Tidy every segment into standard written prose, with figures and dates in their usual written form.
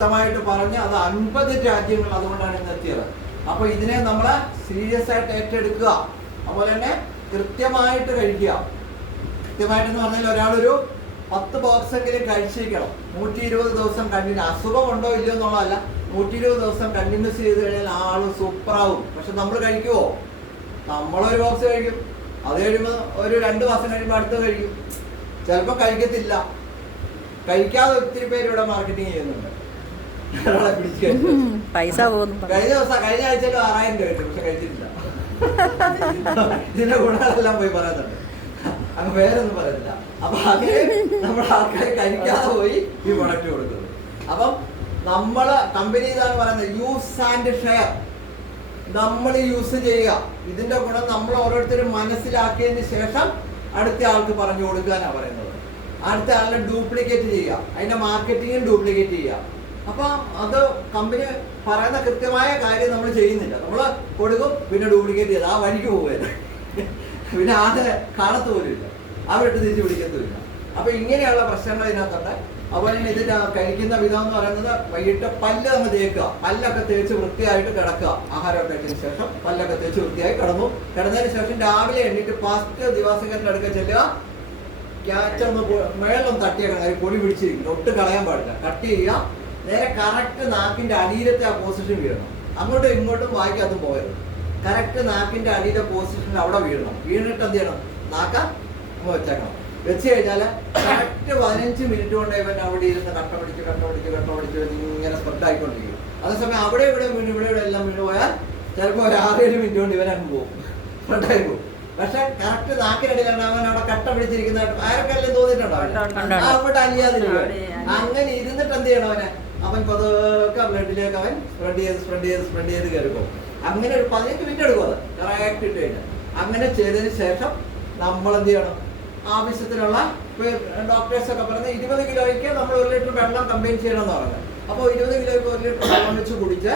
വ്യക്തമായിട്ട് പറഞ്ഞ് അത് 50 രാജ്യങ്ങൾ അതുകൊണ്ടാണ് ഇന്ന് എത്തിയത്. അപ്പൊ ഇതിനെ നമ്മൾ സീരിയസ് ആയിട്ട് ഏറ്റെടുക്കുക, അതുപോലെ തന്നെ കൃത്യമായിട്ട് കഴിക്കുക. കൃത്യമായിട്ടെന്ന് പറഞ്ഞാൽ ഒരാളൊരു 10 ബോക്സെങ്കിലും കഴിച്ചിരിക്കണം. 120 ദിവസം കണ്ടിന്യൂ, അസുഖമുണ്ടോ ഇല്ലയോ എന്നുള്ളതല്ല, 120 ദിവസം കണ്ടിന്യൂസ് ചെയ്ത് കഴിഞ്ഞാൽ ആള് സൂപ്പറാവും. പക്ഷെ നമ്മൾ കഴിക്കുമോ? നമ്മളൊരു ബോക്സ് കഴിക്കും, അത് കഴിയുമ്പോൾ ഒരു 2 മാസം കഴിയുമ്പോൾ അടുത്ത് കഴിക്കും. ചിലപ്പോൾ കഴിക്കത്തില്ല. കഴിക്കാതെ ഒത്തിരി പേര് ഇവിടെ മാർക്കറ്റിംഗ് ചെയ്യുന്നുണ്ട്. പൈസ പോകുന്നു. കഴിഞ്ഞ ആഴ്ചയിൽ 6000 രൂപ കിട്ടും, പക്ഷെ കഴിച്ചിട്ടില്ല. ഇതിന്റെ ഗുണങ്ങളെല്ലാം പോയി പറയുന്നുണ്ട്, അങ്ങ് വേറൊന്നും പറയത്തില്ല. അപ്പൊ അങ്ങനെ നമ്മുടെ ആൾക്കാർ കഴിക്കാതെ പോയി ഈ പ്രൊഡക്റ്റ് കൊടുക്കുന്നത്. അപ്പം നമ്മള് കമ്പനി ഇതാണ് പറയുന്നത്, യൂസ് ആൻഡ് ഷെയർ. നമ്മൾ യൂസ് ചെയ്യുക, ഇതിന്റെ ഗുണം നമ്മൾ ഓരോരുത്തരും മനസ്സിലാക്കിയതിന് ശേഷം അടുത്ത ആൾക്ക് പറഞ്ഞു കൊടുക്കാനാണ് പറയുന്നത്. അടുത്ത ആളിനെ ഡ്യൂപ്ലിക്കേറ്റ് ചെയ്യുക, അതിന്റെ മാർക്കറ്റിംഗും ഡ്യൂപ്ലിക്കേറ്റ് ചെയ്യുക. അപ്പൊ അത് കമ്പനി പറയുന്ന കൃത്യമായ കാര്യം നമ്മൾ ചെയ്യുന്നില്ല. നമ്മൾ കൊടുക്കും, പിന്നെ ഡ്യൂപ്ലിക്കേറ്റ് ചെയ്ത് ആ വഴിക്ക് പോവുകയില്ല, പിന്നെ ആകെ കാണത്തു പോലും ഇല്ല, അവരിട്ട് തിരിച്ചു പിടിക്കത്തുമില്ല. അപ്പൊ ഇങ്ങനെയുള്ള പ്രശ്നങ്ങൾ ഇതിനകത്തുണ്ട്. അതുപോലെ തന്നെ ഇത് കഴിക്കുന്ന വിധം എന്ന് പറയുന്നത്, വൈകിട്ട് പല്ല് അങ്ങ് തേക്കുക, പല്ലൊക്കെ തേച്ച് വൃത്തിയായിട്ട് കിടക്കുക. ആഹാരമൊക്കെ കഴിച്ചതിന് ശേഷം പല്ലൊക്കെ തേച്ച് വൃത്തിയായി കിടന്നതിന് ശേഷം രാവിലെ എണ്ണീറ്റ് ഫസ്റ്റ് ദിവാസികരുടെ അടുക്ക ചെല്ലുക. ക്യാച്ചൊന്ന് മേളൊന്ന് തട്ടിയേക്കണം, അത് പൊടി പിടിച്ചിരിക്കുന്നു, ഒട്ടും കളയാൻ പാടില്ല. കട്ട് ചെയ്യുക, നേരെ കറക്റ്റ് നാക്കിന്റെ അടിയിലത്തെ ആ പൊസിഷൻ വീഴണം. അങ്ങോട്ടും ഇങ്ങോട്ടും വായിക്കകത്തും പോകരുത്. കറക്റ്റ് നാക്കിന്റെ അടിയിലെ പൊസിഷനിൽ അവിടെ വീഴണം. വീണിട്ട് എന്ത് ചെയ്യണം? നാക്ക വെച്ചേക്കണം. വെച്ച് കഴിഞ്ഞാൽ കറക്റ്റ് 15 മിനിറ്റ് കൊണ്ട് ഇവൻ അവിടെ ഇരുന്ന് കട്ട പിടിച്ച് ഇങ്ങനെ സ്പ്രെഡ് ആയിക്കൊണ്ടിരിക്കും. അതേസമയം അവിടെ ഇവിടെ എല്ലാം വീണ് പോയാൽ ചിലപ്പോൾ ഒരു 6-7 മിനിറ്റ് കൊണ്ട് ഇവൻ അങ്ങ് പോകും, സ്പ്രെഡായി പോകും. പക്ഷെ കറക്റ്റ് നാക്കിനടിയിലാണ് അവൻ അവിടെ കട്ട പിടിച്ചിരിക്കുന്നതായിട്ട് ആരൊക്കെല്ലാം തോന്നിയിട്ടുണ്ടാവും, അവിടെ അലിയാതിരിക്കുക. അങ്ങനെ ഇരുന്നിട്ട് എന്ത് ചെയ്യണം അവൻ പതുക്കെ ബ്ലഡിലേക്ക് അവൻ സ്പ്രെഡ് ചെയ്ത് കയറിപ്പോ. അങ്ങനെ ഒരു 15 മിനിറ്റ് എടുക്കും അത് കറക്റ്റ് ഇട്ട് കഴിഞ്ഞാൽ. അങ്ങനെ ചെയ്തതിന് ശേഷം നമ്മൾ എന്ത് ചെയ്യണം? ആവശ്യത്തിനുള്ള ഡോക്ടേഴ്സ് ഒക്കെ പറയുന്നത് 20 കിലോയ്ക്ക് നമ്മൾ 1 ലിറ്റർ വെള്ളം കമ്പൈൻ ചെയ്യണമെന്ന് പറയുന്നത്. അപ്പോൾ 20 കിലോയ്ക്ക് 1 ലിറ്റർ വെള്ളം വെച്ച് കുടിച്ച്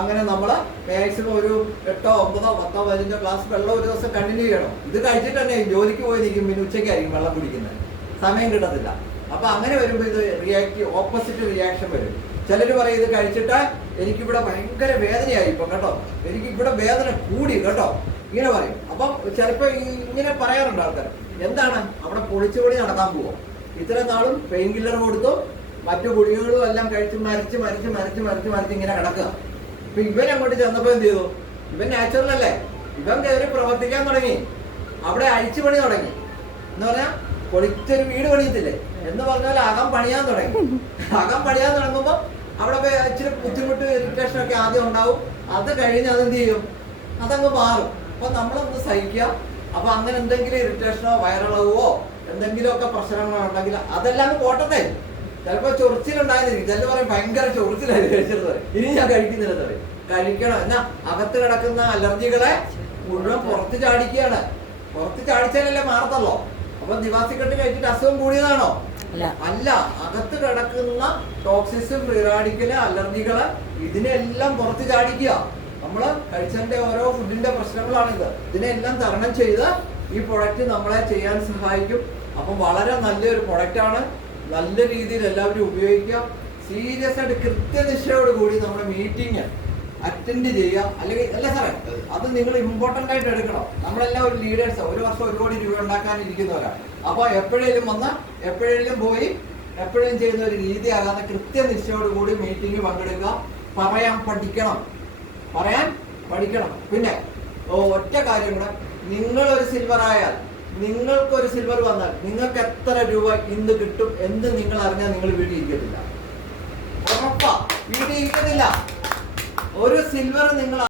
അങ്ങനെ നമ്മൾ മാക്സിമം ഒരു 8, 9, 10, 15 ഗ്ലാസ് വെള്ളം ഒരു ദിവസം കണ്ടിന്യൂ ചെയ്യണം. ഇത് കഴിച്ചിട്ട് തന്നെ ജോലിക്ക് പോയി നിൽക്കും, പിന്നെ ഉച്ചയ്ക്കായിരിക്കും വെള്ളം കുടിക്കുന്നത്, സമയം കിട്ടത്തില്ല. അപ്പൊ അങ്ങനെ വരുമ്പോൾ ഇത് ഓപ്പോസിറ്റ് റിയാക്ഷൻ വരും. ചിലർ പറയും ഇത് കഴിച്ചിട്ട് എനിക്കിവിടെ ഭയങ്കര വേദനയായി ഇപ്പൊ കേട്ടോ, എനിക്കിവിടെ വേദന കൂടി കേട്ടോ, ഇങ്ങനെ പറയും. അപ്പം ചിലപ്പോൾ ഇങ്ങനെ പറയാറുണ്ട് ആൾക്കാർ. എന്താണ്? അവിടെ പൊളിച്ചുപൊളി നടക്കാൻ പോവും. ഇത്രയും നാളും പെയിൻ കില്ലർ കൊടുത്തു, മറ്റു ഗുളികകളും എല്ലാം കഴിച്ച് മരിച്ച് ഇങ്ങനെ കിടക്കുക. അപ്പൊ ഇവൻ അങ്ങോട്ട് ചെന്നപ്പോ എന്ത് ചെയ്തു? ഇവൻ നാച്ചുറൽ അല്ലേ, ഇവൻ കയറി പ്രവർത്തിക്കാൻ തുടങ്ങി, അവിടെ അഴിച്ചുപണി തുടങ്ങി. എന്ന് പറഞ്ഞാൽ പൊളിച്ചൊരു വീട് പണിയത്തില്ലേ എന്ന് പറഞ്ഞാൽ അകം പണിയാൻ തുടങ്ങി. അകം പണിയാൻ തുടങ്ങുമ്പോൾ അവിടെ ഇച്ചിരി ബുദ്ധിമുട്ട്, ഇറിറ്റേഷൻ ഒക്കെ ആദ്യം ഉണ്ടാവും. അത് കഴിഞ്ഞ് അതെന്ത് ചെയ്യും? അതങ്ങ് മാറും. അപ്പൊ നമ്മളൊന്ന് സഹിക്കുക. അപ്പൊ അങ്ങനെ എന്തെങ്കിലും ഇറിറ്റേഷനോ വയറിളവോ എന്തെങ്കിലുമൊക്കെ പ്രശ്നങ്ങളോ ഉണ്ടെങ്കിൽ അതെല്ലാം പോട്ടത്തെ. ചിലപ്പോൾ ചൊറിച്ചിലുണ്ടായിരിക്കും, ചിലർ പറയും ഭയങ്കര ചൊറിച്ചിലായി കഴിച്ചത്, ഇനി ഞാൻ കഴിക്കുന്നില്ല പറയും. കഴിക്കണം എന്നാ അകത്ത് കിടക്കുന്ന അലർജികളെ മുഴുവൻ പുറത്ത് ചാടിക്കുകയാണ്. പുറത്ത് ചാടിച്ചാലല്ലേ മാറത്തുള്ളൂ. അപ്പൊ ദിവാസിക്കെട്ട് കഴിച്ചിട്ട് അസുഖം കൂടിയതാണോ? അല്ല, അകത്ത് കിടക്കുന്ന ടോക്സിസ്, ഫ്രീ റാഡിക്കല്, അലർജികള് ഇതിനെല്ലാം പുറത്ത് ചാടിക്കുക. നമ്മള് കഴിച്ചതിന്റെ ഓരോ ഫുഡിന്റെ പ്രശ്നങ്ങളാണിത്. ഇതിനെല്ലാം തരണം ചെയ്ത് ഈ പ്രൊഡക്റ്റ് നമ്മളെ ചെയ്യാൻ സഹായിക്കും. അപ്പൊ വളരെ നല്ലൊരു പ്രൊഡക്റ്റാണ്. നല്ല രീതിയിൽ എല്ലാവരും ഉപയോഗിക്കുക. സീരിയസ് ആയിട്ട് കൃത്യനിഷ്ഠയോട് കൂടി നമ്മുടെ മീറ്റിംഗ് അറ്റൻഡ് ചെയ്യുക. അല്ലെങ്കിൽ അല്ല സാറേ, അത് നിങ്ങൾ ഇമ്പോർട്ടൻ്റ് ആയിട്ട് എടുക്കണം. നമ്മളെല്ലാം ഒരു ലീഡേഴ്സ്, ഒരു വർഷം 1 കോടി രൂപ ഉണ്ടാക്കാനിരിക്കുന്നവരാണ്. അപ്പോൾ എപ്പോഴേലും വന്ന് എപ്പോഴേലും പോയി എപ്പോഴും ചെയ്യുന്ന ഒരു രീതിയാകാതെ കൃത്യനിഷ്ഠയോട് കൂടി മീറ്റിംഗ് പങ്കെടുക്കുക. പറയാൻ പഠിക്കണം. പിന്നെ ഒറ്റ കാര്യം കൂടെ, നിങ്ങളൊരു സിൽവർ ആയാൽ, നിങ്ങൾക്കൊരു സിൽവർ വന്നാൽ നിങ്ങൾക്ക് എത്ര രൂപ ഇന്ന് കിട്ടും എന്ന് നിങ്ങൾ അറിഞ്ഞാൽ നിങ്ങൾ വീട്ടിൽ ഇരിക്കത്തില്ല. ഉറപ്പാ, വീട്ടിൽ ഇരിക്കത്തില്ല. ഒരു സിൽവർ നിങ്ങൾ